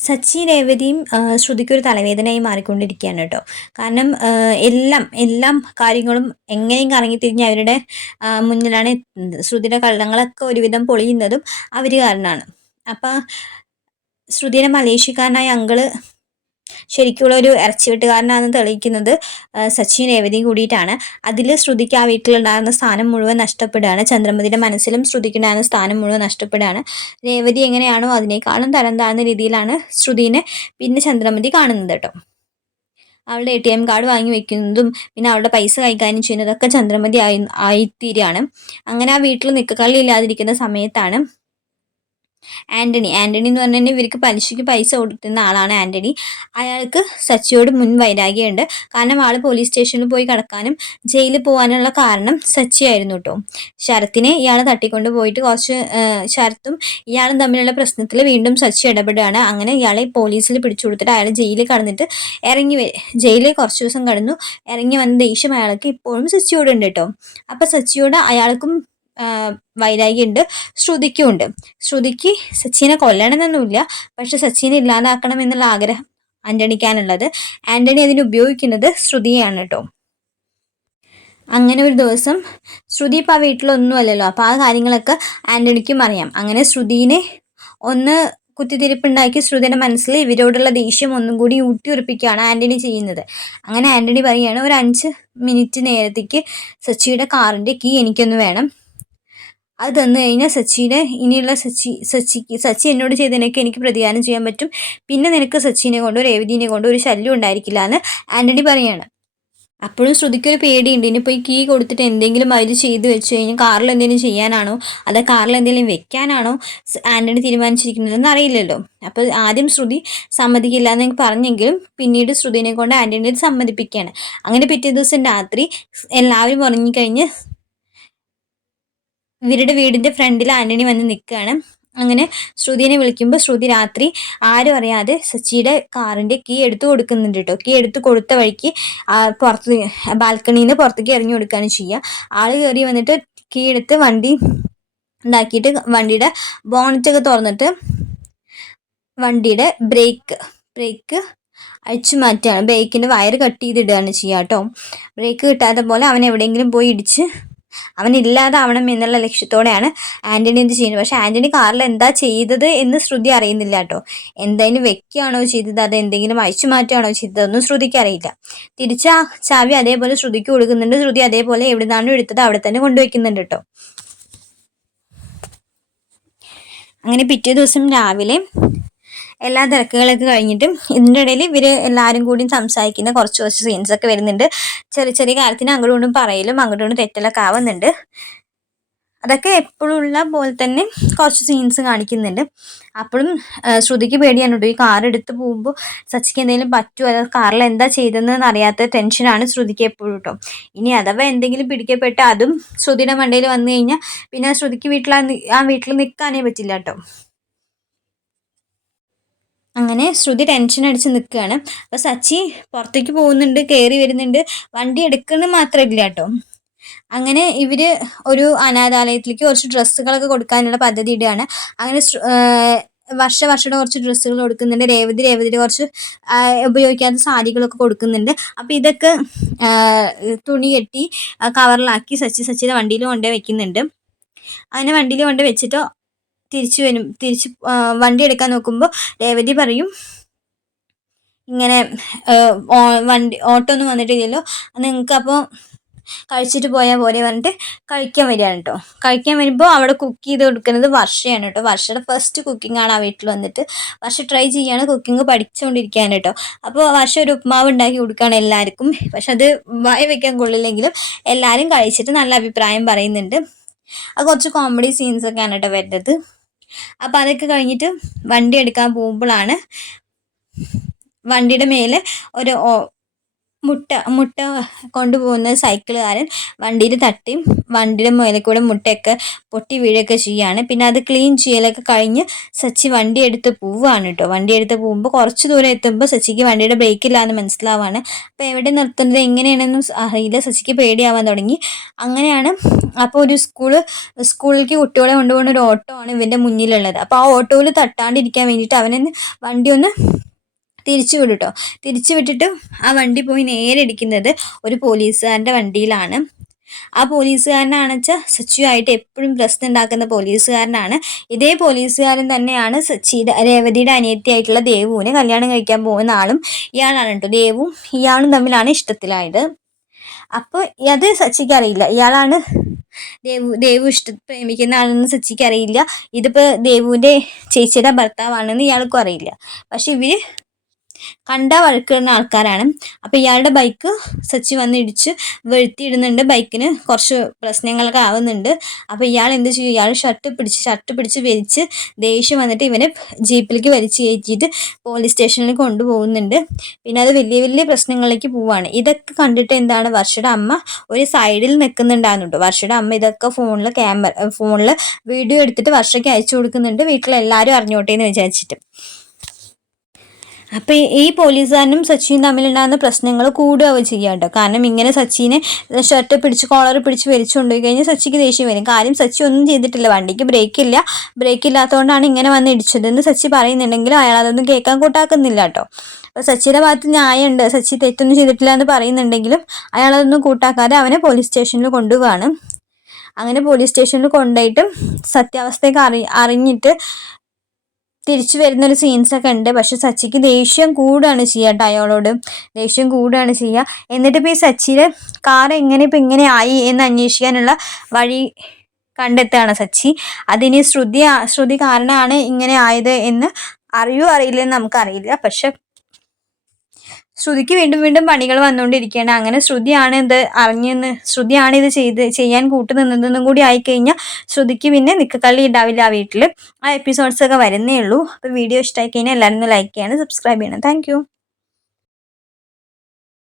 സച്ചി രേവതിയും ശ്രുതിക്കൊരു തലവേദനയായി മാറിക്കൊണ്ടിരിക്കുകയാണ് കേട്ടോ. കാരണം എല്ലാം എല്ലാം കാര്യങ്ങളും എങ്ങനെയും കറങ്ങിത്തിരിഞ്ഞ് അവരുടെ മുന്നിലാണ് ശ്രുതിയുടെ കള്ളങ്ങളൊക്കെ ഒരുവിധം പൊളിയുന്നതും അവർ കാരണമാണ്. അപ്പം ശ്രുതിയുടെ മലേഷ്യക്കാരനായ അങ്കിൾ ശരിക്കുള്ള ഒരു ഇറച്ചി വെട്ടുകാരനാണെന്ന് തെളിയിക്കുന്നത് സച്ചിൻ രേവതിയും കൂടിയിട്ടാണ്. അതിൽ ശ്രുതിക്ക് ആ വീട്ടിലുണ്ടായിരുന്ന സ്ഥാനം മുഴുവൻ നഷ്ടപ്പെടുകയാണ്. ചന്ദ്രമതിയുടെ മനസ്സിലും ശ്രുതിക്കുണ്ടായിരുന്ന സ്ഥാനം മുഴുവൻ നഷ്ടപ്പെടുകയാണ്. രേവതി എങ്ങനെയാണോ അതിനേക്കാളും തരം താഴ്ന്ന രീതിയിലാണ് ശ്രുതിനെ പിന്നെ ചന്ദ്രമതി കാണുന്നത് കേട്ടോ. അവളുടെ എ ടി എം കാർഡ് വാങ്ങി വെക്കുന്നതും പിന്നെ അവളുടെ പൈസ കൈകാര്യം ചെയ്യുന്നതൊക്കെ ചന്ദ്രമതി ആയി ആയിത്തീരുകയാണ്. അങ്ങനെ ആ വീട്ടിൽ നിൽക്കക്കള്ളി ഇല്ലാതിരിക്കുന്ന സമയത്താണ് ആന്റണി ആന്റണി എന്ന് പറഞ്ഞാൽ ഇവർക്ക് പലിശയ്ക്ക് പൈസ കൊടുക്കുന്ന ആളാണ് ആന്റണി അയാൾക്ക് സച്ചിയോട് മുൻ വൈരാഗ്യമുണ്ട്. കാരണം ആൾ പോലീസ് സ്റ്റേഷനിൽ പോയി കിടക്കാനും ജയിലിൽ പോകാനുള്ള കാരണം സച്ചി ആയിരുന്നു കേട്ടോ ശരത്തിനെ ഇയാൾ തട്ടിക്കൊണ്ട് പോയിട്ട് കുറച്ച് ശരത്തും ഇയാളും തമ്മിലുള്ള പ്രശ്നത്തിൽ വീണ്ടും സച്ചി ഇടപെടുകയാണ്. അങ്ങനെ ഇയാളെ പോലീസിൽ പിടിച്ചു കൊടുത്തിട്ട് അയാൾ ജയിലിൽ കടന്നിട്ട് ഇറങ്ങി ജയിലിൽ കുറച്ച് ദിവസം കടന്നു. ഇറങ്ങി വന്ന ദേഷ്യം അയാൾക്ക് ഇപ്പോഴും സച്ചിയോട് ഉണ്ട് കേട്ടോ അപ്പം സച്ചിയോട് അയാൾക്കും വൈരാഗ്യമുണ്ട്. ശ്രുതിക്കും ശ്രുതിക്ക് സച്ചിനെ കൊല്ലണമെന്നൊന്നുമില്ല. പക്ഷെ സച്ചിനെ ഇല്ലാതാക്കണം എന്നുള്ള ആഗ്രഹം ആന്റണിക്കാനുള്ളത് ആന്റണി അതിന് ഉപയോഗിക്കുന്നത് ശ്രുതിയാണ് കേട്ടോ. അങ്ങനെ ഒരു ദിവസം ശ്രുതി ഇപ്പോൾ ആ വീട്ടിലൊന്നും അല്ലല്ലോ. അപ്പോൾ ആ കാര്യങ്ങളൊക്കെ ആന്റണിക്കും അറിയാം. അങ്ങനെ ശ്രുതിനെ ഒന്ന് കുത്തിത്തിരിപ്പുണ്ടാക്കി ശ്രുതിയുടെ മനസ്സിൽ ഇവരോടുള്ള ദേഷ്യം ഒന്നും കൂടി ഊട്ടിയുറപ്പിക്കുകയാണ് ആന്റണി ചെയ്യുന്നത്. അങ്ങനെ ആന്റണി പറയുകയാണ് ഒരു അഞ്ച് മിനിറ്റ് നേരത്തേക്ക് സച്ചിയുടെ കാറിന്റെ കീ എനിക്കൊന്ന് വേണം. അത് തന്നു കഴിഞ്ഞാൽ സച്ചിനെ ഇനിയുള്ള സച്ചി സച്ചിക്ക് സച്ചി എന്നോട് ചെയ്തതിനൊക്കെ എനിക്ക് പ്രതികാരം ചെയ്യാൻ പറ്റും. പിന്നെ നിനക്ക് സച്ചിനെ കൊണ്ടോ രേവതിനെ കൊണ്ടോ ഒരു ശല്യം ഉണ്ടായിരിക്കില്ല എന്ന് ആന്റണി പറയാണ്. അപ്പോഴും ശ്രുതിക്കൊരു പേടിയുണ്ട്. ഇനിയിപ്പോൾ ഈ കീ കൊടുത്തിട്ട് എന്തെങ്കിലും അതിൽ ചെയ്തു വെച്ച് കഴിഞ്ഞാൽ കാറിൽ എന്തെങ്കിലും ചെയ്യാനാണോ? അതോ കാറിൽ എന്തെങ്കിലും വെക്കാനാണോ ആന്റണി തീരുമാനിച്ചിരിക്കുന്നതെന്ന് അറിയില്ലല്ലോ. അപ്പോൾ ആദ്യം ശ്രുതി സമ്മതിക്കില്ല എന്ന് പറഞ്ഞെങ്കിലും പിന്നീട് ശ്രുതിനെ കൊണ്ട് ആന്റണി സമ്മതിപ്പിക്കുകയാണ്. അങ്ങനെ പിറ്റേ ദിവസം രാത്രി എല്ലാവരും ഉറങ്ങിക്കഴിഞ്ഞ് ഇവരുടെ വീടിന്റെ ഫ്രണ്ടിൽ ആന്റണി വന്ന് നിൽക്കുകയാണ്. അങ്ങനെ ശ്രുതിനെ വിളിക്കുമ്പോൾ ശ്രുതി രാത്രി ആരും അറിയാതെ സച്ചിയുടെ കാറിന്റെ കീ എടുത്തു കൊടുക്കുന്നുണ്ട് കേട്ടോ. കീ എടുത്ത് കൊടുത്ത വഴിക്ക് പുറത്ത് ബാൽക്കണിയിൽ നിന്ന് പുറത്തേക്ക് ഇറങ്ങി കൊടുക്കുകയാണ് ചെയ്യുക. ആൾ കയറി വന്നിട്ട് കീ എടുത്ത് വണ്ടി ഉണ്ടാക്കിയിട്ട് വണ്ടിയുടെ ബോണറ്റൊക്കെ തുറന്നിട്ട് വണ്ടിയുടെ ബ്രേക്ക് ബ്രേക്ക് അഴിച്ചു മാറ്റുകയാണ്. ബ്രേക്കിന്റെ വയർ കട്ട് ചെയ്തിടുകയാണ് ചെയ്യുക കേട്ടോ. ബ്രേക്ക് കിട്ടാത്ത പോലെ അവൻ എവിടെയെങ്കിലും പോയി ഇടിച്ച് അവൻ ഇല്ലാതാവണം എന്നുള്ള ലക്ഷ്യത്തോടെയാണ് ആന്റണി ഇത് ചെയ്യുന്നത്. പക്ഷേ ആന്റണി കാറിൽ എന്താ ചെയ്തത് എന്ന് ശ്രുതി അറിയുന്നില്ല കേട്ടോ. എന്തെങ്കിലും വെക്കുകയാണോ ചെയ്തത്? അത് എന്തെങ്കിലും അയച്ചു മാറ്റുകയാണോ ചെയ്തത്? ഒന്നും ശ്രുതിക്ക് അറിയില്ല. തിരിച്ച ചാവി അതേപോലെ ശ്രുതിക്ക് കൊടുക്കുന്നുണ്ട്. ശ്രുതി അതേപോലെ എവിടെ നിന്നാണോ എടുത്തത് അവിടെ തന്നെ കൊണ്ടുവയ്ക്കുന്നുണ്ട് കേട്ടോ. അങ്ങനെ പിറ്റേ ദിവസം രാവിലെ എല്ലാ തിരക്കുകളൊക്കെ കഴിഞ്ഞിട്ടും ഇതിന്റെ ഇടയിൽ ഇവർ എല്ലാവരും കൂടി സംസാരിക്കുന്ന കുറച്ച് കുറച്ച് സീൻസൊക്കെ വരുന്നുണ്ട്. ചെറിയ ചെറിയ കാര്യത്തിന് അങ്ങോട്ടും ഇങ്ങോട്ടും പറയലും അങ്ങോട്ടും ഇങ്ങോട്ടും തെറ്റലൊക്കെ ആവുന്നുണ്ട്. അതൊക്കെ എപ്പോഴും ഉള്ള പോലെ തന്നെ കുറച്ച് സീൻസ് കാണിക്കുന്നുണ്ട്. അപ്പോഴും ശ്രുതിക്ക് പേടിയാണ് കേട്ടോ ഈ കാർ എടുത്ത് പോകുമ്പോൾ സച്ചിക്ക് എന്തെങ്കിലും പറ്റുമോ അതായത് കാറിൽ എന്താ ചെയ്തതെന്ന് അറിയാത്ത ടെൻഷനാണ് ശ്രുതിക്ക് എപ്പോഴും കേട്ടോ. ഇനി അഥവാ എന്തെങ്കിലും പിടിക്കപ്പെട്ട് അതും ശ്രുതിയുടെ മണ്ടയിൽ വന്നു കഴിഞ്ഞാൽ പിന്നെ ശ്രുതിക്ക് വീട്ടിൽ ആ വീട്ടിൽ നിൽക്കാനേ പറ്റില്ല കേട്ടോ. അങ്ങനെ ശ്രുതി ടെൻഷൻ അടിച്ച് നിൽക്കുകയാണ് അപ്പോൾ സച്ചി പുറത്തേക്ക് പോകുന്നുണ്ട് കയറി വരുന്നുണ്ട്. വണ്ടി എടുക്കുന്നത് മാത്രമില്ല കേട്ടോ അങ്ങനെ ഇവർ ഒരു അനാഥാലയത്തിലേക്ക് കുറച്ച് ഡ്രസ്സുകളൊക്കെ കൊടുക്കാനുള്ള പദ്ധതി ഇടുകയാണ്. അങ്ങനെ വർഷ വർഷം കുറച്ച് ഡ്രസ്സുകൾ കൊടുക്കുന്നുണ്ട്. രേവതി രേവതിയുടെ കുറച്ച് ഉപയോഗിക്കാത്ത സാരികളൊക്കെ കൊടുക്കുന്നുണ്ട്. അപ്പോൾ ഇതൊക്കെ തുണി കെട്ടി കവറിലാക്കി സച്ചി സച്ചിയുടെ വണ്ടിയിൽ കൊണ്ടുപോയി വെക്കുന്നുണ്ട്. അങ്ങനെ വണ്ടിയിൽ കൊണ്ട് വെച്ചിട്ട് തിരിച്ചു വരും. തിരിച്ച് വണ്ടി എടുക്കാൻ നോക്കുമ്പോൾ രേവതി പറയും ഇങ്ങനെ വണ്ടി ഓട്ടോ ഒന്നും വന്നിട്ടില്ലല്ലോ. നിങ്ങൾക്ക് അപ്പോൾ കഴിച്ചിട്ട് പോയാൽ പോലെ പറഞ്ഞിട്ട് കഴിക്കാൻ വരികയാണ് കേട്ടോ കഴിക്കാൻ വരുമ്പോൾ അവിടെ കുക്ക് ചെയ്ത് കൊടുക്കുന്നത് വർഷയാണ് കേട്ടോ വർഷയുടെ ഫസ്റ്റ് കുക്കിംഗ് ആണ് ആ വീട്ടിൽ വന്നിട്ട്. വർഷ ട്രൈ ചെയ്യാണ് കുക്കിംഗ് പഠിച്ചുകൊണ്ടിരിക്കുകയാണ് കേട്ടോ അപ്പോൾ വർഷ ഒരു ഉപ്മാവ് ഉണ്ടാക്കി കൊടുക്കുകയാണ് എല്ലാവർക്കും. പക്ഷെ അത് വായ വെക്കാൻ കൊള്ളില്ലെങ്കിലും എല്ലാവരും കഴിച്ചിട്ട് നല്ല അഭിപ്രായം പറയുന്നുണ്ട്. അത് കുറച്ച് കോമഡി സീൻസൊക്കെയാണ് കേട്ടോ വരുന്നത്. അപ്പോൾ അതൊക്കെ കഴിഞ്ഞിട്ട് വണ്ടി എടുക്കാൻ പോകുമ്പോഴാണ് വണ്ടിയുടെ മേലെ ഒരു മുട്ട മുട്ട കൊണ്ടുപോകുന്ന സൈക്കിളുകാരൻ വണ്ടിയിൽ തട്ടി വണ്ടിയുടെ മുകളിൽ കൂടെ മുട്ടയൊക്കെ പൊട്ടി വീഴുകയൊക്കെ ചെയ്യുകയാണ്. പിന്നെ അത് ക്ലീൻ ചെയ്യലൊക്കെ കഴിഞ്ഞ് സച്ചി വണ്ടി എടുത്ത് പോവുകയാണ് കേട്ടോ. വണ്ടി എടുത്ത് പോകുമ്പോൾ കുറച്ച് ദൂരം എത്തുമ്പോൾ സച്ചിക്ക് വണ്ടിയുടെ ബ്രേക്ക് ഇല്ലാന്ന് മനസ്സിലാവാണ് അപ്പോൾ എവിടെ നിർത്തുന്നത് എങ്ങനെയാണെന്നും അറിയില്ല. സച്ചിക്ക് പേടിയാവാൻ തുടങ്ങി. അങ്ങനെയാണ് അപ്പോൾ ഒരു സ്കൂൾ സ്കൂളിലേക്ക് കുട്ടികളെ കൊണ്ടുപോകുന്ന ഒരു ഓട്ടോ ആണ് ഇവന്റെ മുന്നിലുള്ളത്. അപ്പോൾ ആ ഓട്ടോയിൽ തട്ടാണ്ടിരിക്കാൻ വേണ്ടിയിട്ട് അവനെ വണ്ടി ഒന്ന് തിരിച്ചു വിടും കേട്ടോ തിരിച്ചു വിട്ടിട്ട് ആ വണ്ടി പോയി നേരെ ഇടിക്കുന്നത് ഒരു പോലീസുകാരന്റെ വണ്ടിയിലാണ്. ആ പോലീസുകാരനാണെന്ന് വെച്ചാൽ സച്ചിയുമായിട്ട് എപ്പോഴും പ്രശ്നം ഉണ്ടാക്കുന്ന പോലീസുകാരനാണ്. ഇതേ പോലീസുകാരൻ തന്നെയാണ് സച്ചിയുടെ രേവതിയുടെ അനിയത്തിയായിട്ടുള്ള ദേവുവിനെ കല്യാണം കഴിക്കാൻ പോകുന്ന ആളും ഇയാളാണ് കേട്ടോ. ദേവും ഇയാളും തമ്മിലാണ് ഇഷ്ടത്തിലായത്. അപ്പോൾ അത് സച്ചിക്ക് അറിയില്ല. ഇയാളാണ് ദേവു ദേവു ഇഷ്ട പ്രേമിക്കുന്ന ആളെന്ന് സച്ചിക്ക് അറിയില്ല. ഇതിപ്പോൾ ദേവുവിന്റെ ചേച്ചിയുടെ ഭർത്താവാണെന്ന് ഇയാൾക്കും അറിയില്ല. പക്ഷെ ഇവർ കണ്ട വഴക്കിടുന്ന ആൾക്കാരാണ്. അപ്പോൾ ഇയാളുടെ ബൈക്ക് സച്ചി വന്ന് ഇടിച്ച് വെഴുത്തിയിടുന്നുണ്ട്. ബൈക്കിന് കുറച്ച് പ്രശ്നങ്ങളൊക്കെ ആവുന്നുണ്ട്. അപ്പോൾ ഇയാൾ എന്ത് ചെയ്യും? ഇയാൾ ഷർട്ട് പിടിച്ച് ഷർട്ട് പിടിച്ച് വലിച്ച് ദേഷ്യം വന്നിട്ട് ഇവനെ ജീപ്പിലേക്ക് വലിച്ച് കയറ്റിയിട്ട് പോലീസ് സ്റ്റേഷനിൽ കൊണ്ടുപോകുന്നുണ്ട്. പിന്നെ അത് വലിയ വലിയ പ്രശ്നങ്ങളിലേക്ക് പോവാണ്. ഇതൊക്കെ കണ്ടിട്ട് എന്താണ്? വർഷയുടെ അമ്മ ഒരു സൈഡിൽ നിൽക്കുന്നുണ്ടാകുന്നുണ്ട് വർഷയുടെ അമ്മ ഇതൊക്കെ ഫോണിൽ ക്യാമറ ഫോണിൽ വീഡിയോ എടുത്തിട്ട് വർഷയ്ക്ക് അയച്ചു കൊടുക്കുന്നുണ്ട്. വീട്ടിലെല്ലാവരും അറിഞ്ഞോട്ടെ എന്ന് വിചാരിച്ചിട്ട്. അപ്പോൾ ഈ പോലീസുകാരനും സച്ചിനും തമ്മിലുണ്ടാകുന്ന പ്രശ്നങ്ങൾ കൂടുകയാവുക ചെയ്യുക കേട്ടോ. കാരണം ഇങ്ങനെ സച്ചിനെ ഷർട്ട് പിടിച്ച് കോളർ പിടിച്ച് വലിച്ചു കൊണ്ടുപോയി കഴിഞ്ഞാൽ സച്ചിക്ക് ദേഷ്യം വരും. കാര്യം സച്ചി ഒന്നും ചെയ്തിട്ടില്ല. വണ്ടിക്ക് ബ്രേക്ക് ഇല്ല. ബ്രേക്ക് ഇല്ലാത്തതുകൊണ്ടാണ് ഇങ്ങനെ വന്ന് ഇടിച്ചതെന്ന് സച്ചി പറയുന്നുണ്ടെങ്കിൽ അയാൾ അതൊന്നും കേൾക്കാൻ കൂട്ടാക്കുന്നില്ല കേട്ടോ. അപ്പോൾ സച്ചിയുടെ ഭാഗത്ത് ന്യായമുണ്ട്. സച്ചി തെറ്റൊന്നും ചെയ്തിട്ടില്ല എന്ന് പറയുന്നുണ്ടെങ്കിലും അയാൾ അയാളതൊന്നും കൂട്ടാക്കാതെ അവനെ പോലീസ് സ്റ്റേഷനിൽ കൊണ്ടുപോവാണ്. അങ്ങനെ പോലീസ് സ്റ്റേഷനിൽ കൊണ്ടുപോയിട്ട് സത്യാവസ്ഥയൊക്കെ അറി അറിഞ്ഞിട്ട് തിരിച്ചു വരുന്നൊരു സീൻസൊക്കെ ഉണ്ട്. പക്ഷെ സച്ചിക്ക് ദേഷ്യം കൂടുകയാണ് ചെയ്യുക കേട്ടോ അയാളോട്. ദേഷ്യം കൂടുകയാണ് ചെയ്യുക. എന്നിട്ട് ഇപ്പോൾ ഈ സച്ചിയുടെ കാർ എങ്ങനെ ഇപ്പം ഇങ്ങനെ ആയി എന്ന് അന്വേഷിക്കാനുള്ള വഴി കണ്ടെത്തുകയാണ് സച്ചി. അതിന് ശ്രുതി ശ്രുതി കാരണമാണ് ഇങ്ങനെ ആയത് എന്ന് അറിയോ അറിയില്ലെന്ന് നമുക്കറിയില്ല. പക്ഷെ ശ്രുതിക്ക് വീണ്ടും വീണ്ടും പണികൾ വന്നുകൊണ്ടിരിക്കുകയാണ്. അങ്ങനെ ശ്രുതിയാണ് ഇത് അറിഞ്ഞെന്ന് ശ്രുതിയാണ് ഇത് ചെയ്ത് ചെയ്യാൻ കൂട്ടു നിന്നതെന്നും കൂടി ആയിക്കഴിഞ്ഞാൽ ശ്രുതിക്ക് പിന്നെ നിക്കക്കള്ളി ഉണ്ടാവില്ല ആ വീട്ടിൽ ആ എപ്പിസോഡ്സ് ഒക്കെ വരുന്നേ ഉള്ളൂ. അപ്പോൾ വീഡിയോ ഇഷ്ടമായി കഴിഞ്ഞാൽ എല്ലാവരും ലൈക്ക് ചെയ്യണം സബ്സ്ക്രൈബ് ചെയ്യണം. താങ്ക്